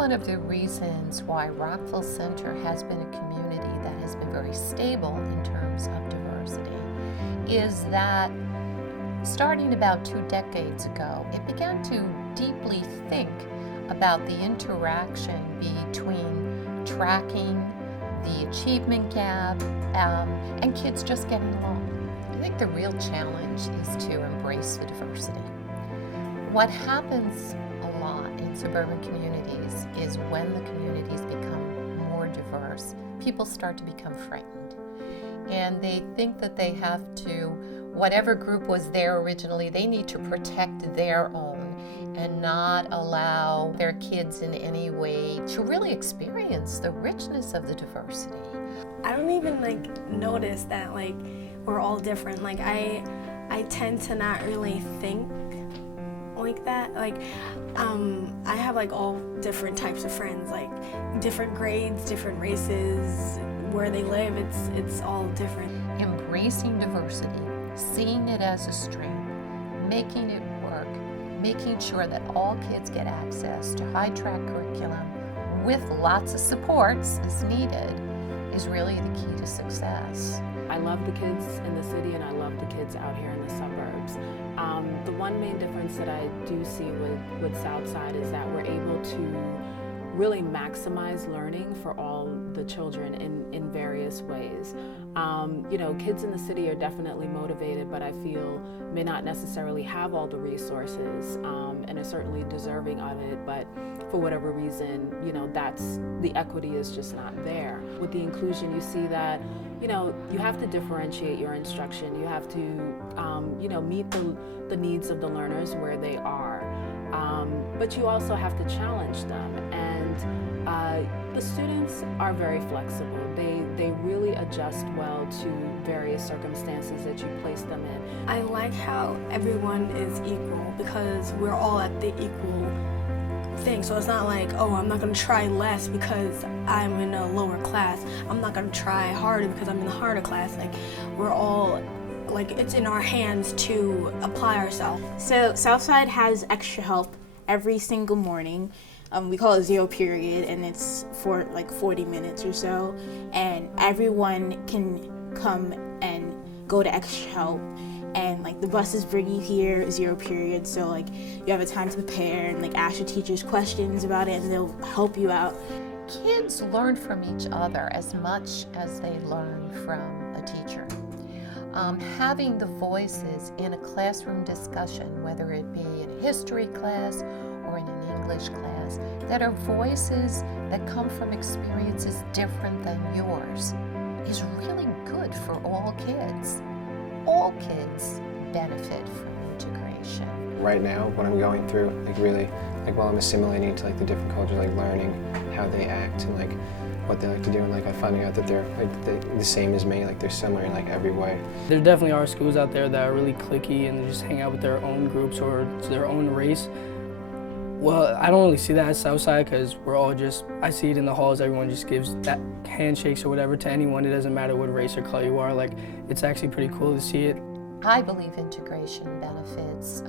one of the reasons why Rockville Center has been a community that has been very stable in terms of diversity is that starting about 2 decades ago, it began to deeply think about the interaction between tracking the achievement gap and kids just getting along. I think the real challenge is to embrace the diversity. What happens a lot in suburban communities is when the communities become more diverse, people start to become frightened. And they think that they have to, whatever group was there originally, they need to protect their own and not allow their kids in any way to really experience the richness of the diversity. I don't even notice that we're all different. I tend to not really think like that. I have all different types of friends, different grades, different races, where they live, it's all different. Embracing diversity, seeing it as a strength, making it work, making sure that all kids get access to high-track curriculum with lots of supports as needed is really the key to success. I love the kids in the city and I love the kids out here in the suburbs. The one main difference that I do see with Southside is that we're able to really maximize learning for all the children in various ways. Kids in the city are definitely motivated, but I feel may not necessarily have all the resources and are certainly deserving of it, but for whatever reason, that's the equity is just not there. With the inclusion, you see that you have to differentiate your instruction. You have to meet the needs of the learners where they are. But you also have to challenge them, and the students are very flexible. They really adjust well to various circumstances that you place them in. I like how everyone is equal because we're all at the equal thing. So it's not oh, I'm not going to try less because I'm in a lower class. I'm not going to try harder because I'm in the harder class. We're all it's in our hands to apply ourselves. So Southside has extra help every single morning. We call it zero period, and it's for 40 minutes or so. And everyone can come and go to extra help. And the buses bring you here zero period, so you have a time to prepare and ask your teachers questions about it, and they'll help you out. Kids learn from each other as much as they learn from a teacher. Having the voices in a classroom discussion, whether it be in a history class or in an English class, that are voices that come from experiences different than yours, is really good for all kids. All kids benefit from integration. Right now, what I'm going through, really, while I'm assimilating to the different cultures, learning how they act and what they like to do, and I'm finding out that they're the same as me, they're similar in every way. There definitely are schools out there that are really cliquey and just hang out with their own groups or their own race. Well, I don't really see that at Southside because we're all I see it in the halls, everyone just gives that handshakes or whatever to anyone. It doesn't matter what race or color you are. It's actually pretty cool to see it. I believe integration benefits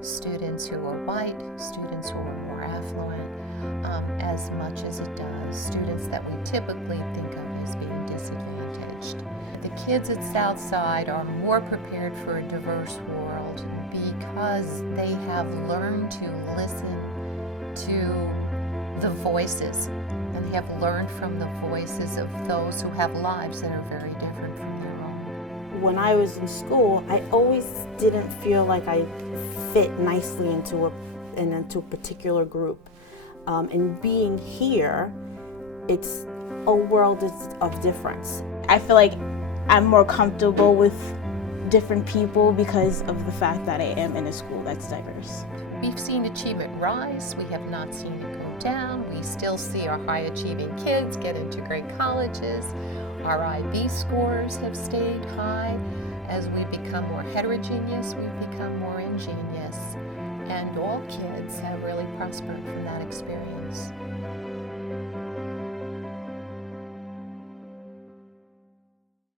students who are white, students who are more affluent, as much as it does students that we typically think of as being disadvantaged. The kids at Southside are more prepared for a diverse world because they have learned to listen to the voices, and they have learned from the voices of those who have lives that are very different from their own. When I was in school, I always didn't feel like I fit nicely into a particular group. And being here, it's a world of difference. I feel like I'm more comfortable with different people because of the fact that I am in a school that's diverse. We've seen achievement rise, we have not seen it go down. We still see our high-achieving kids get into great colleges. Our IB scores have stayed high. As we become more heterogeneous, we've become more ingenious. And all kids have really prospered from that experience.